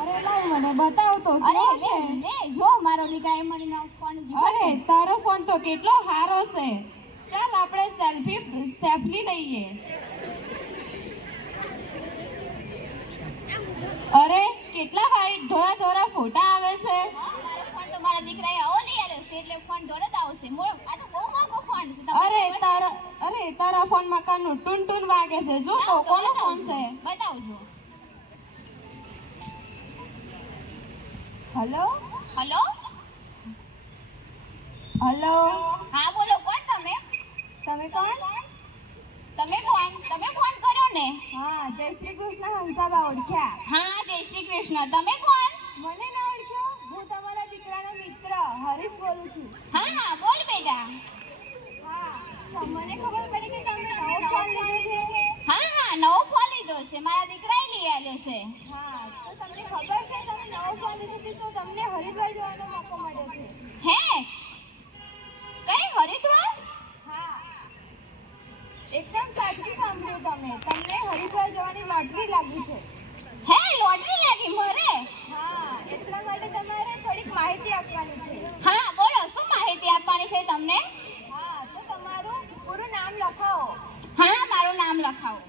અરે લાવ મને બતાવ તો અરે લે છે. લે જો મારો દીકરા એ મને ફોન અરે તારો ફોન તો કેટલો સારો છે. ચાલ આપણે સેલ્ફી સેલ્ફી લઈએ. અરે કેટલા વાઈટ ધોરા ધોરા ફોટા આવે છે. મારો ફોન તો મારા દીકરાએ આવો લઈ આવ્યો છે એટલે ફોન જ આવશે. આ તો બહુ મોંઘો ફોન છે અરે? તારા અરે તારા ફોનમાં કાનું ટુન ટુન વાગે છે. જો તો કોનો ફોન છે? બતાવજો. હલો? હલો? હલો? હા બોલો કોણ તમે? તમે કોણ? તમે કોણ તમે ફોન કર્યો ને? હા જય શ્રી કૃષ્ણ હંસાબા ઓળખ્યા. હા જય શ્રી કૃષ્ણ. તમે કોણ? મને ના ઓળખ્યો? હું તમારા દીકરાનો મિત્ર હરીશ બોલું છું. હા હા બોલ બેટા. હા મને ખબર પડી કે તમે નવો ફોન લીધો છે. હા હા નવો ફોન લીધો છે મારા દીકરાએ લઈ આવ્યો છે. હા તો તમને ખબર છે તમે નવો ફોન લીધો છે તો તમને હરિદ્વાર જવાનો મોકો મળ્યો છે. હે? કઈ હરિદ્વાર? હા. એકદમ સાચું સાંભળ્યું તમે. તમને હરિદ્વાર જવાની લોટરી લાગી છે. હે લોટરી લાગી મારે? હા એટલા માટે તમારે થોડીક માહિતી આપવાની છે. હા બોલો શું માહિતી આપવાની છે તમને? હા તો તમારું પૂરું નામ લખાવો. હા મારું નામ લખાવો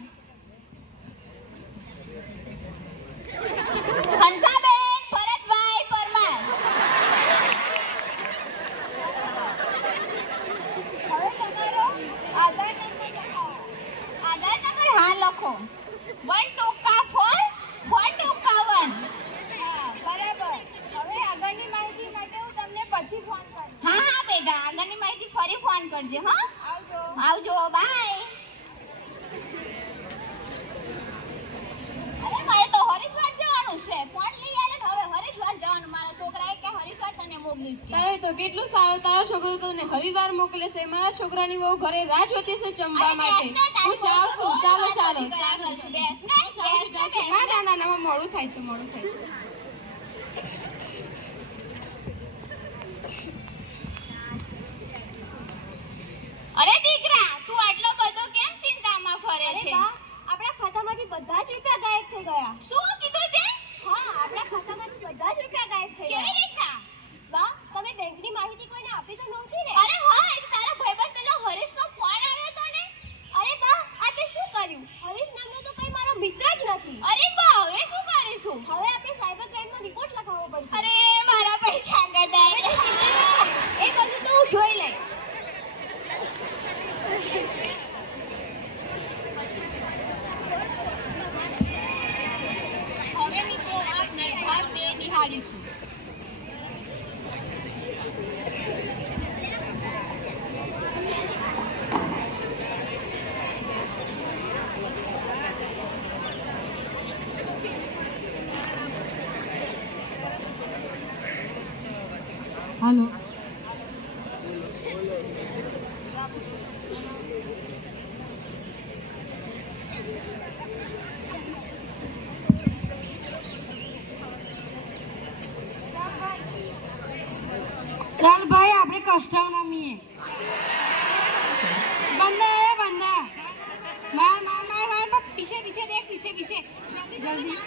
હંસાબેન ભરતભાઈ પરમાર હવે તમારો આધાર નંબર લખાવો આધાર નંબર હા લખો વન ટૂંકા ફોર ફોર ટૂંકા વન બરાબર. હવે આગળની માહિતી માટે હું તમને પછી ફોન કરીશ. હા હા બેટા આગળની માહિતી ફરી ફોન કરજે હા. આવજો. આવજો બાય અરે મારે તો હરિદ્વાર જવાનું છે ફોન લઈ આવ્યો ને હવે હરિદ્વાર જવાનું મારા છોકરાએ કે હરિદ્વાર તને મોકલીશ કે તારે તો કેટલું સારું તારો છોકરો તને હરિવાર મોકલે છે. મારા છોકરાની બહુ ઘરે રાહ જોતી છે જમવા માટે. હું જાઉં છું. ચાલો ચાલો ના ના ના મોડું થાય છે મોડું થાય છે અરે દીકરા તું આટલો બધો કેમ ચિંતામાં ફરે છે આપણા ખાતામાંથી બધા જ રૂપિયા ગાયબ થઈ ગયા શું કીધું તે હા આપણા ખાતામાંથી બધા જ રૂપિયા ગાયબ થઈ કેવી ગયા રીતના બા તમે બેંકની માહિતી કોઈને આપી તો નહોતી ને અરે હા એ તો તારો ભાઈબંધ પેલો હરીશનો ફોન આવ્યો તો ને અરે બા આ તે શું કર્યું હરીશ નામનો તો કોઈ મારો મિત્ર જ નથી અરે બા હવે શું કરીશું હવે આપણે સાયબર ક્રાઇમનો રિપોર્ટ લખાવવો પડશે અરે મારા પૈસા ગદાય એ બધું તો હું જોઈ લઈશ હવે મિત્રો આપણે ભાગ બે નિહાળીશું હાલો ચાલ ભાઈ આપણે કસ્ટમ રમીએ બંદા એ બંદા માર માર માર માર માર પીછે પીછે દેખ પીછે પીછે જલ્દી જલ્દી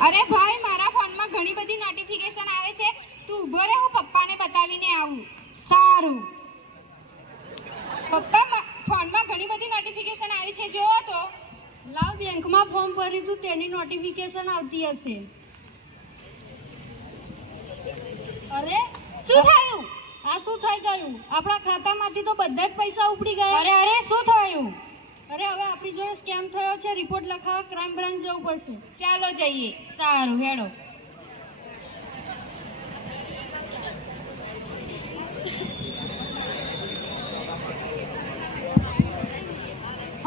અરે ભાઈ મારા ફોનમાં ઘણી બધી નોટિફિકેશન આવે છે તું ઊભો રહે હું પપ્પાને બતાવીને આવું સારું પપ્પા ફોનમાં ઘણી બધી નોટિફિકેશન આવી છે જોવો તો. લાવ બેંકમાં ફોર્મ ભર્યું હતું તેની નોટિફિકેશન આવતી હશે. અરે? શું થયું? આ શું થઈ ગયું? આપણા ખાતામાંથી તો બધા જ પૈસા ઉપડી ગયા. અરે અરે શું થયું? અરે હવે આપણી જોડે સ્કેમ થયો છે રિપોર્ટ લખાવવા ક્રાઇમ બ્રાન્ચ જવું પડશે. ચાલો જઈએ. સારું હેડો.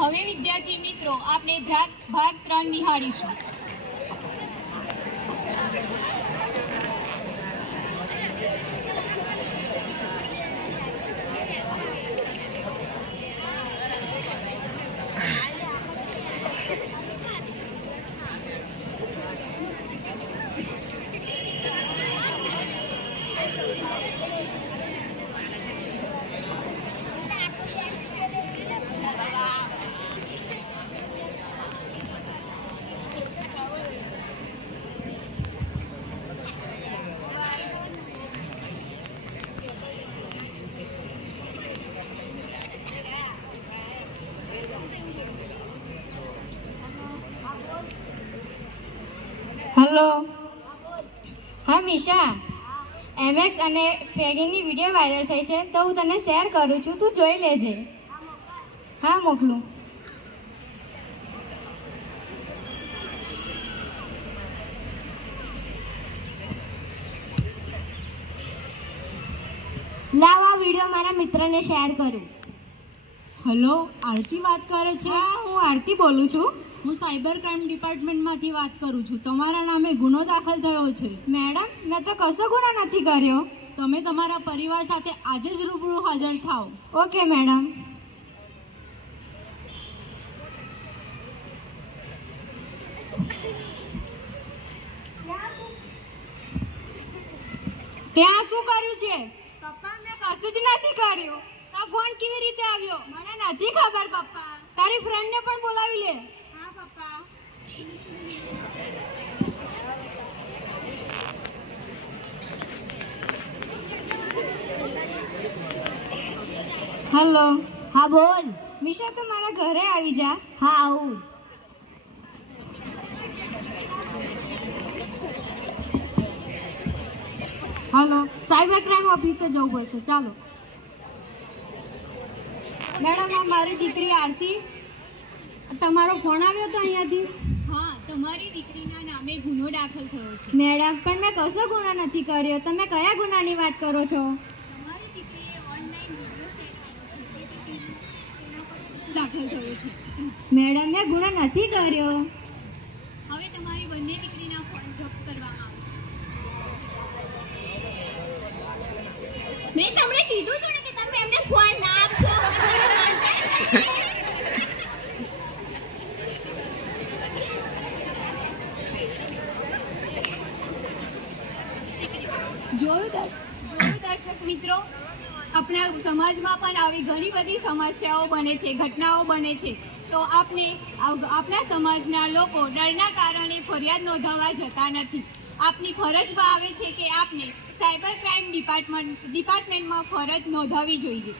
હવે વિદ્યાર્થી મિત્રો આપણે ભાગ ભાગ ત્રણ નિહાળીશું. હલો હા મિશા. એમએક્સ અને ફેગીની વીડિયો વાયરલ થઈ છે તો હું તને શેર કરું છું તું જોઈ લેજે. હા મોકલું. લાવ આ વીડિયો મારા મિત્રને શેર કરું. હલો આરતી વાત કરે છે? હા હું આરતી બોલું છું. હું સાયબર ક્રાઇમ ડિપાર્ટમેન્ટમાંથી વાત કરું છું. તમારા નામે ગુનો દાખલ થયો છે. મેડમ મેં તો કશો ગુનો નથી કર્યો. તમે તમારા પરિવાર સાથે આજે જ રૂબરૂ હાજર થાઓ. Okay madam. ત્યાં શું કર્યું છે? પપ્પા મેં કશું જ નથી કર્યું. તો ફોન કેવી રીતે આવ્યો મને નથી ખબર પપ્પા તારી ફ્રેન્ડને પણ બોલાવી લે હા પપ્પા હેલો. હા, બોલ. મિશા, તો મારા ઘરે આવી જા. હા, આવું. હલો. સાયબર ક્રાઇમ ઓફિસે જવું પડશે. ચાલો. મેડમ, આ મારી દીકરી આરતી તમારો ફોન આવ્યો હતો અહીંયાથી? હા તમારી દીકરીના નામે ગુનો દાખલ થયો છે. મેડમ પણ મેં કશો ગુનો નથી કર્યો. તમે કયા ગુનાની વાત કરો છો? તમારી દીકરીએ ઓનલાઈન દાખલ થયો છે? મેડમ મેં ગુનો નથી કર્યો. હવે તમારી બંને દીકરીના ફોન જપ્ત કરવામાં જોયું દર્શક દર્શક મિત્રો? આપણા સમાજમાં પણ આવી ઘણી બધી સમસ્યાઓ બને છે, ઘટનાઓ બને છે. તો આપણે આપણા સમાજના લોકો ડરના કારણે ફરિયાદ નોંધાવવા જતા નથી. આપની ફરજમાં આવે છે કે આપને સાયબર ક્રાઇમ ડિપાર્ટમેન્ટ, ડિપાર્ટમેન્ટમાં ફરજ નોંધાવવી જોઈએ.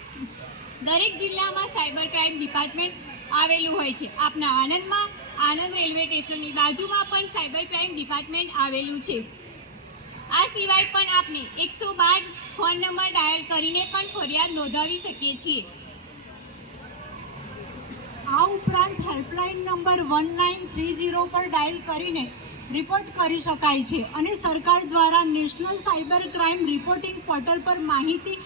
દરેક જિલ્લામાં સાયબર ક્રાઇમ ડિપાર્ટમેન્ટ આવેલું હોય છે. આપના આણંદમાં, આણંદ રેલવે સ્ટેશનની બાજુમાં પણ સાયબર ક્રાઇમ ડિપાર્ટમેન્ટ આવેલું છે. આ સિવાય પણ આપણે એકસો બાર ફોન નંબર ડાયલ કરીને પણ ફરિયાદ નોંધાવી શકીએ છીએ. આ ઉપરાંત helpline number one nine three zero પર ડાયલ કરીને રિપોર્ટ કરી શકાય છે અને સરકાર દ્વારા national cyber crime reporting portal પર માહિતી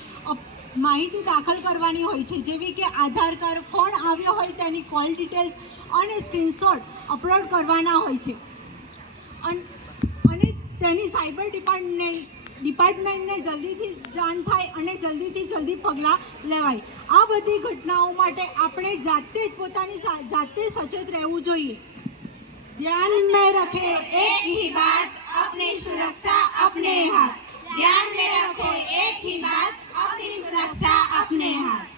માહિતી દાખલ કરવાની હોય છે, જેવી કે આધાર કાર્ડ, ફોન આવ્યો હોય તેની કોલ ડિટેલ્સ અને સ્ક્રીનશોટ અપલોડ કરવાના હોય છે. અને તેની સાયબર ડિપાર્ટમેન્ટ ડિપાર્ટમેન્ટને જલ્દીથી જાણ થાય અને જલ્દીથી જલ્દી પગલાં લેવાય. આ બધી ઘટનાઓ માટે આપણે જાતે જ પોતાની જાતે સચેત રહેવું જોઈએ. ધ્યાન મેં રખે, એક હી બાત અપની સુરક્ષા અપને હાથ. ધ્યાન મેં રખો, એક હી બાત અપની સુરક્ષા અપને હાથ.